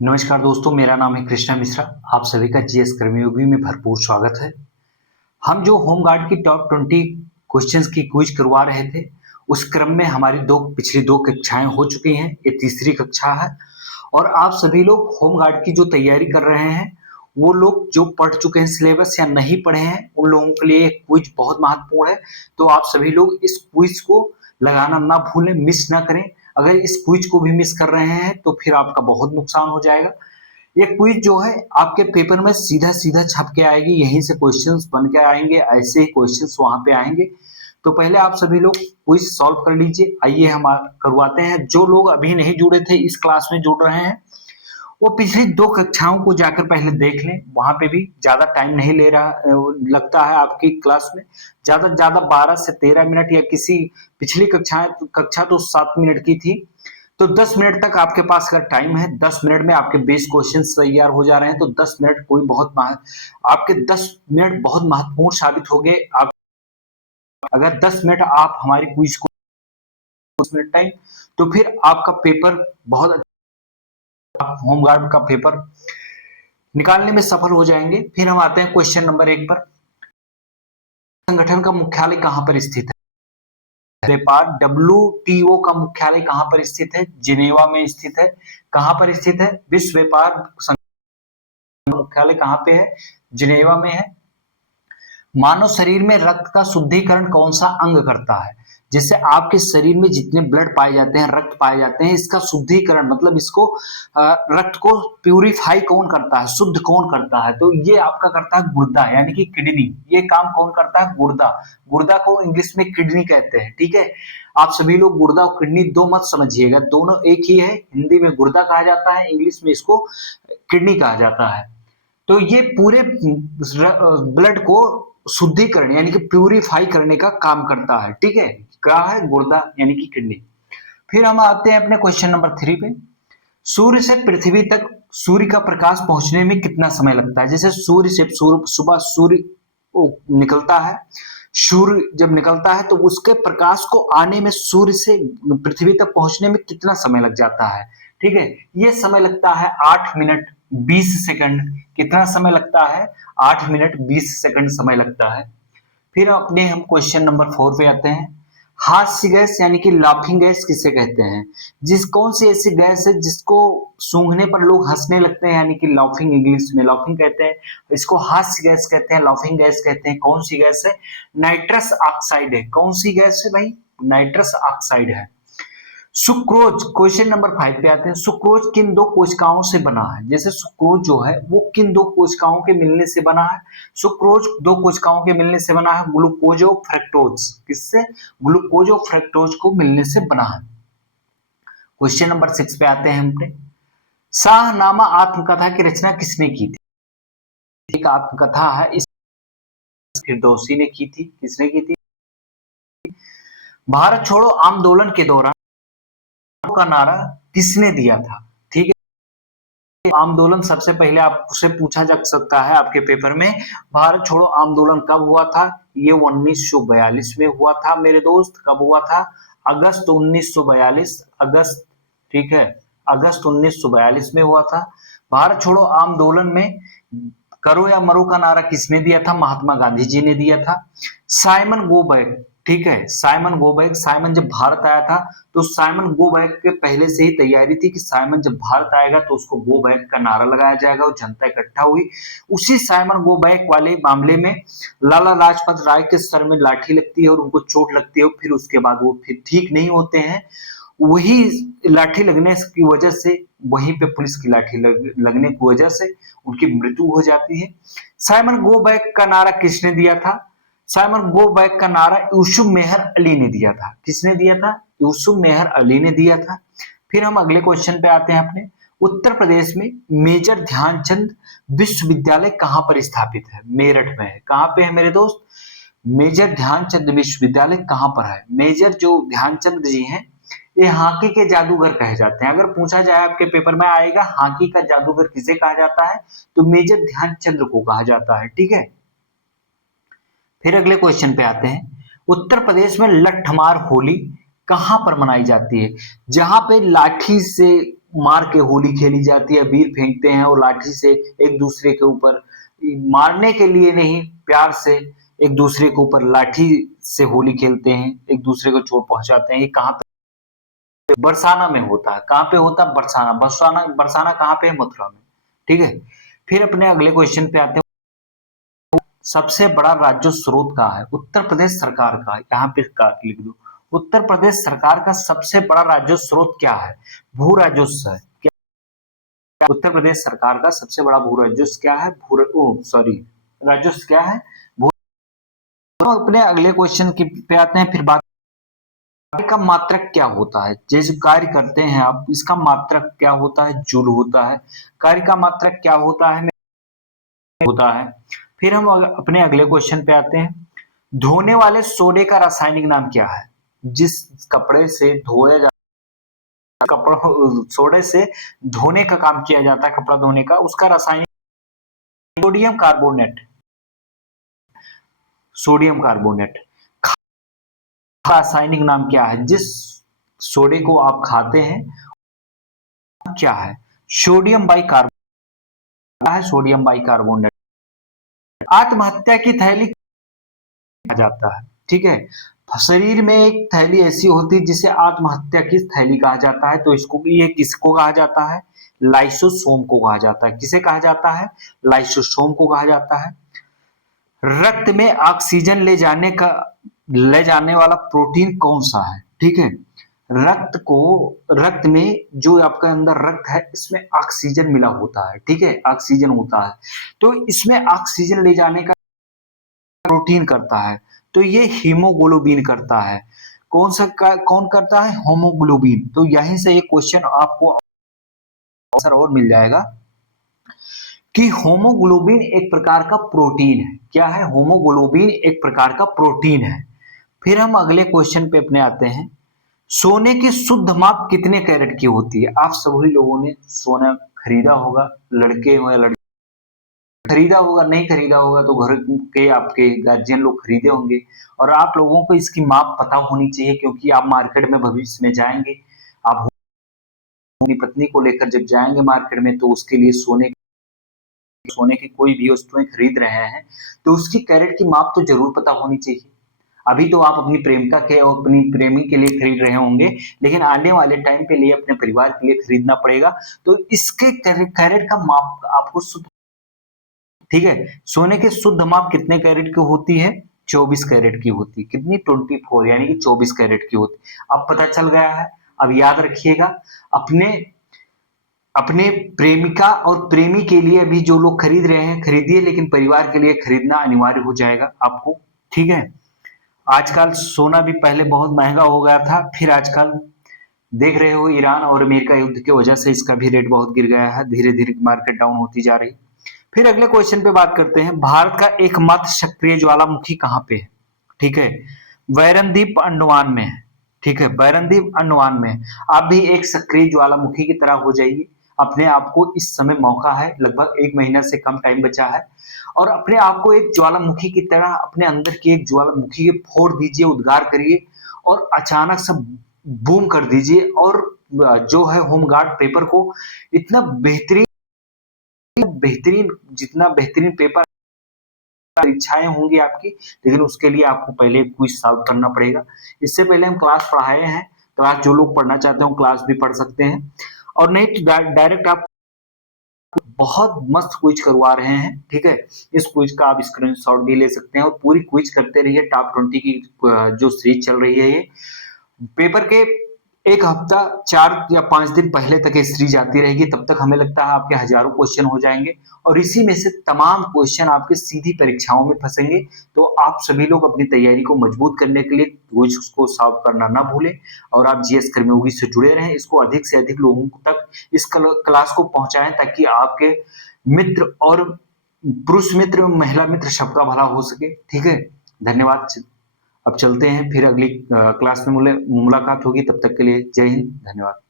नमस्कार दोस्तों, मेरा नाम है कृष्णा मिश्रा। आप सभी का जीएस कर्मयोगी में भरपूर स्वागत है। हम जो होमगार्ड की टॉप 20 क्वेश्चंस की क्विज करवा रहे थे, उस क्रम में हमारी पिछली दो कक्षाएं हो चुकी हैं। ये तीसरी कक्षा है और आप सभी लोग होमगार्ड की जो तैयारी कर रहे हैं, वो लोग जो पढ़ चुके हैं सिलेबस या नहीं पढ़े हैं, उन लोगों के लिए क्विज बहुत महत्वपूर्ण है। तो आप सभी लोग इस क्विज को लगाना ना भूलें, मिस ना करें। अगर इस क्विज को भी मिस कर रहे हैं तो फिर आपका बहुत नुकसान हो जाएगा। ये क्विज जो है आपके पेपर में सीधा सीधा छप के आएगी, यहीं से क्वेश्चंस बन के आएंगे, ऐसे ही क्वेश्चंस वहां पे आएंगे। तो पहले आप सभी लोग क्विज सॉल्व कर लीजिए। आइए हम करवाते हैं। जो लोग अभी नहीं जुड़े थे, इस क्लास में जुड़ रहे हैं, वो पिछली दो कक्षाओं को जाकर पहले देख लें। वहां पे भी ज्यादा टाइम नहीं ले रहा लगता है आपकी क्लास में। ज्यादा से ज्यादा 12 से 13 मिनट, या किसी पिछली कक्षा तो 7 मिनट की थी, तो 10 मिनट तक आपके पास अगर टाइम है, 10 मिनट में आपके 20 क्वेश्चन तैयार हो जा रहे हैं, तो 10 मिनट कोई आपके 10 मिनट बहुत महत्वपूर्ण साबित हो गए। आप अगर 10 मिनट आप हमारी क्विज को 10 मिनट टाइम, तो फिर आपका पेपर बहुत अच्छा, होमगार्ड का पेपर निकालने में सफल हो जाएंगे। फिर हम आते हैं क्वेश्चन नंबर 1 पर। संगठन का मुख्यालय कहां पर स्थित है? व्यापार WTO का मुख्यालय कहां पर स्थित है? जिनेवा में स्थित है। कहां पर स्थित है? विश्व व्यापार मुख्यालय कहां पे है? जिनेवा में है। मानव शरीर में रक्त का शुद्धिकरण कौन सा अंग करता है? जैसे आपके शरीर में जितने ब्लड पाए जाते हैं, रक्त पाए जाते हैं, इसका शुद्धिकरण मतलब इसको रक्त को प्यूरिफाई कौन करता है, शुद्ध कौन करता है? तो ये आपका करता है गुर्दा, यानी कि किडनी। ये काम कौन करता है? गुर्दा। गुर्दा को इंग्लिश में किडनी कहते हैं, ठीक है। आप सभी लोग गुर्दा और किडनी दो मत समझिएगा, दोनों एक ही है। हिंदी में गुर्दा कहा जाता है, इंग्लिश में इसको किडनी कहा जाता है। तो ये पूरे ब्लड को शुद्धिकरण यानी कि प्यूरिफाई करने का काम करता है, ठीक है। क्या है? गुर्दा यानी कि किडनी। फिर हम आते हैं अपने क्वेश्चन नंबर 3 पे। सूर्य से पृथ्वी तक सूर्य का प्रकाश पहुंचने में कितना समय लगता है? जैसे सुबह सूर्य निकलता है, सूर्य जब निकलता है तो उसके प्रकाश को आने में सूर्य से पृथ्वी तक पहुंचने में कितना समय लग जाता है? ठीक है, ये समय लगता है 8 मिनट 20 सेकंड। कितना समय लगता है? 8 मिनट 20 सेकंड समय लगता है। फिर अपने हम क्वेश्चन नंबर 4 पे आते हैं। हास्य गैस यानी कि लाफिंग गैस किसे कहते हैं? कौन सी ऐसी गैस है जिसको सूंघने पर लोग हंसने लगते हैं, यानी कि लाफिंग, इंग्लिश में लाफिंग कहते हैं। इसको हास्य गैस कहते हैं, लाफिंग गैस कहते हैं। कौन सी गैस है? नाइट्रस ऑक्साइड है। कौन सी गैस है भाई? नाइट्रस ऑक्साइड है। सुक्रोज, क्वेश्चन नंबर 5 पे आते हैं। सुक्रोज किन दो कोशिकाओं से बना है? जैसे सुक्रोज जो है वो किन दो कोशिकाओं के मिलने से बना है? सुक्रोज दो कोशिकाओं के मिलने से बना है, ग्लूकोज और फ्रक्टोज। किससे? ग्लूकोज और फ्रक्टोज को मिलने से बना है। क्वेश्चन नंबर 6 पे आते हैं हमने। शाहनामा आत्मकथा की रचना किसने की थी? एक आत्मकथा है, इस फिरदौसी ने की थी। किसने की थी? भारत छोड़ो आंदोलन के दौरान का नारा किसने दिया था? ठीक है, आंदोलन सबसे पहले आपसे पूछा जा सकता है आपके पेपर में। भारत छोड़ो आंदोलन कब हुआ था? ये 1942 में हुआ था मेरे दोस्त। कब हुआ था? अगस्त 1942। अगस्त, ठीक है, अगस्त 1942 में हुआ था। भारत छोड़ो आंदोलन में करो या मरो का नारा किसने दिया था? महात्मा गांधी जी ने दिया था। साइमन गो बैक, ठीक है, साइमन गो बैक। साइमन जब भारत आया था तो साइमन गो बैक के पहले से ही तैयारी थी कि साइमन जब भारत आएगा तो उसको गो बैक का नारा लगाया जाएगा, और जनता इकट्ठा हुई। उसी साइमन गो बैक वाले मामले में लाला लाजपत राय के सर में लाठी लगती है और उनको चोट लगती है, फिर उसके बाद वो फिर ठीक नहीं होते हैं। वही लाठी लगने की वजह से, वहीं पे पुलिस की लाठी लगने की वजह से उनकी मृत्यु हो जाती है। साइमन गो बैक का नारा किसने दिया था? साइमन गो बैक का नारा यूसुफ मेहर अली ने दिया था। किसने दिया था? यूसुफ मेहर अली ने दिया था। फिर हम अगले क्वेश्चन पे आते हैं अपने। उत्तर प्रदेश में मेजर ध्यानचंद विश्वविद्यालय कहां पर स्थापित है? मेरठ में है। कहां पे है मेरे दोस्त? मेजर ध्यानचंद विश्वविद्यालय कहां पर है? मेजर जो ध्यानचंद जी हैं, ये हॉकी के जादूगर कहे जाते हैं। अगर पूछा जाए आपके पेपर में आएगा हॉकी का जादूगर किसे कहा जाता है, तो मेजर ध्यानचंद को कहा जाता है, ठीक है। फिर अगले क्वेश्चन पे आते हैं। उत्तर प्रदेश में लट्ठमार होली कहां पर मनाई जाती है? जहां पे लाठी से मार के होली खेली जाती है, अबीर फेंकते हैं और लाठी से एक दूसरे के ऊपर, मारने के लिए नहीं, प्यार से एक दूसरे के ऊपर लाठी से होली खेलते हैं, एक दूसरे को चोट पहुंचाते हैं। ये कहाँ पे? बरसाना में होता है। कहाँ पे होता है? बरसाना। बरसाना बरसाना कहाँ पे है? मथुरा में। ठीक है। फिर अपने अगले क्वेश्चन पे आते हैं। सबसे बड़ा राजस्व स्रोत कहाँ है? उत्तर प्रदेश सरकार का। यहाँ पे लिख दो, उत्तर प्रदेश सरकार का सबसे बड़ा राजस्व स्रोत क्या है? भू राजस्व है। क्या उत्तर प्रदेश सरकार का सबसे बड़ा भू राजस्व क्या है? राजस्व क्या है? भू। अपने अगले क्वेश्चन पे आते हैं। फिर बात, कार्य का मात्रक क्या होता है? जैसे कार्य करते हैं आप, इसका मात्रक क्या होता है? जूल होता है। कार्य का मात्रक क्या होता है? होता है। फिर हम अपने अगले क्वेश्चन पे आते हैं। धोने वाले सोडे का रासायनिक नाम क्या है? जिस कपड़े से धोया जाता, कपड़ा सोडे से धोने का काम किया जाता है, कपड़ा धोने का, उसका रासायनिक सोडियम कार्बोनेट। Sodium carbonate. रासायनिक नाम क्या है जिस सोडे को आप खाते हैं? क्या है? सोडियम बाइकार्बोनेट है। Sodium bicarbonate. आत्महत्या की थैली कहा जाता है। ठीक है। शरीर में एक थैली ऐसी होती है जिसे आत्महत्या की थैली कहा जाता है। तो इसको, ये किसको कहा जाता है? लाइसोसोम को कहा जाता है। किसे कहा जाता है? लाइसोसोम को कहा जाता है। रक्त में ऑक्सीजन ले जाने वाला प्रोटीन कौन सा है? ठीक है। रक्त में जो आपका अंदर रक्त है, इसमें ऑक्सीजन मिला होता है। ठीक है, ऑक्सीजन होता है। तो इसमें ऑक्सीजन ले जाने का प्रोटीन करता है, तो ये हीमोग्लोबिन करता है। कौन करता है? होमोग्लोबिन। तो यहीं से एक क्वेश्चन आपको आंसर और मिल जाएगा कि होमोग्लोबिन एक प्रकार का प्रोटीन है। क्या है? होमोग्लोबिन एक प्रकार का प्रोटीन है। फिर हम अगले क्वेश्चन पे अपने आते हैं। सोने की शुद्ध माप कितने कैरेट की होती है? आप सभी लोगों ने सोना खरीदा होगा, लड़के हो या लड़के, खरीदा होगा, नहीं खरीदा होगा तो घर के आपके गार्जियन लोग खरीदे होंगे। और आप लोगों को इसकी माप पता होनी चाहिए, क्योंकि आप मार्केट में भविष्य में जाएंगे, आप अपनी पत्नी को लेकर जब जाएंगे मार्केट में, तो उसके लिए सोने की कोई भी वस्तुएं खरीद रहे हैं, तो उसकी कैरेट की माप तो जरूर पता होनी चाहिए। अभी तो आप अपनी प्रेमिका के और अपनी प्रेमी के लिए खरीद रहे होंगे, लेकिन आने वाले टाइम पे लिए अपने परिवार के लिए खरीदना पड़ेगा। तो इसके कैरेट का माप आपको शुद्ध, ठीक है। सोने के शुद्ध माप कितने कैरेट की होती है? 24 कैरेट की होती है। कितनी? 24, यानी कि 24 कैरेट की होती है। अब पता चल गया है। अब याद रखिएगा, अपने अपने प्रेमिका और प्रेमी के लिए भी जो लोग खरीद रहे हैं खरीदिए, लेकिन परिवार के लिए खरीदना अनिवार्य हो जाएगा आपको। ठीक है। आजकल सोना भी पहले बहुत महंगा हो गया था, फिर आजकल देख रहे हो ईरान और अमेरिका युद्ध की वजह से इसका भी रेट बहुत गिर गया है। धीरे धीरे मार्केट डाउन होती जा रही है। फिर अगले क्वेश्चन पे बात करते हैं। भारत का एकमात्र सक्रिय ज्वालामुखी कहाँ पे है? ठीक है, बैरनदीप अंडमान में है। ठीक है, बैरनदीप अंडमान में। आप भी एक सक्रिय ज्वालामुखी की तरह हो जाइए। अपने आप को इस समय मौका है, लगभग 1 महीना से कम टाइम बचा है, और अपने आप को एक ज्वालामुखी की तरह अपने अंदर की एक ज्वालामुखी के फोड़ दीजिए, उद्गार करिए और अचानक से बूम कर दीजिए। और जो है होमगार्ड पेपर को इतना बेहतरीन जितना बेहतरीन पेपर, इच्छाएं होंगी आपकी, लेकिन उसके लिए आपको पहले क्विज सॉल्व करना पड़ेगा। इससे पहले हम क्लास पढ़ाए हैं, क्लास जो लोग पढ़ना चाहते हो क्लास भी पढ़ सकते हैं, और नहीं तो डायरेक्ट आप बहुत मस्त क्विज करवा रहे हैं। ठीक है, इस क्विज का आप स्क्रीनशॉट भी ले सकते हैं और पूरी क्विज करते रहिए। टॉप 20 की जो सीरीज चल रही है, ये पेपर के एक हफ्ता 4 या 5 दिन पहले तक ये सीरीज आती रहेगी। तब तक हमें लगता है आपके हजारों क्वेश्चन हो जाएंगे, और इसी में से तमाम क्वेश्चन आपके सीधी परीक्षाओं में फंसेंगे। तो आप सभी लोग अपनी तैयारी को मजबूत करने के लिए क्विज को सॉल्व करना ना भूलें, और आप जीएस कर्मयोगी से जुड़े रहें। इसको अधिक से अधिक लोगों तक इस क्लास को पहुंचाएं, ताकि आपके मित्र और पुरुष मित्र, महिला मित्र सबका भला हो सके। ठीक है, धन्यवाद। अब चलते हैं, फिर अगली क्लास में मुलाकात होगी। तब तक के लिए जय हिंद, धन्यवाद।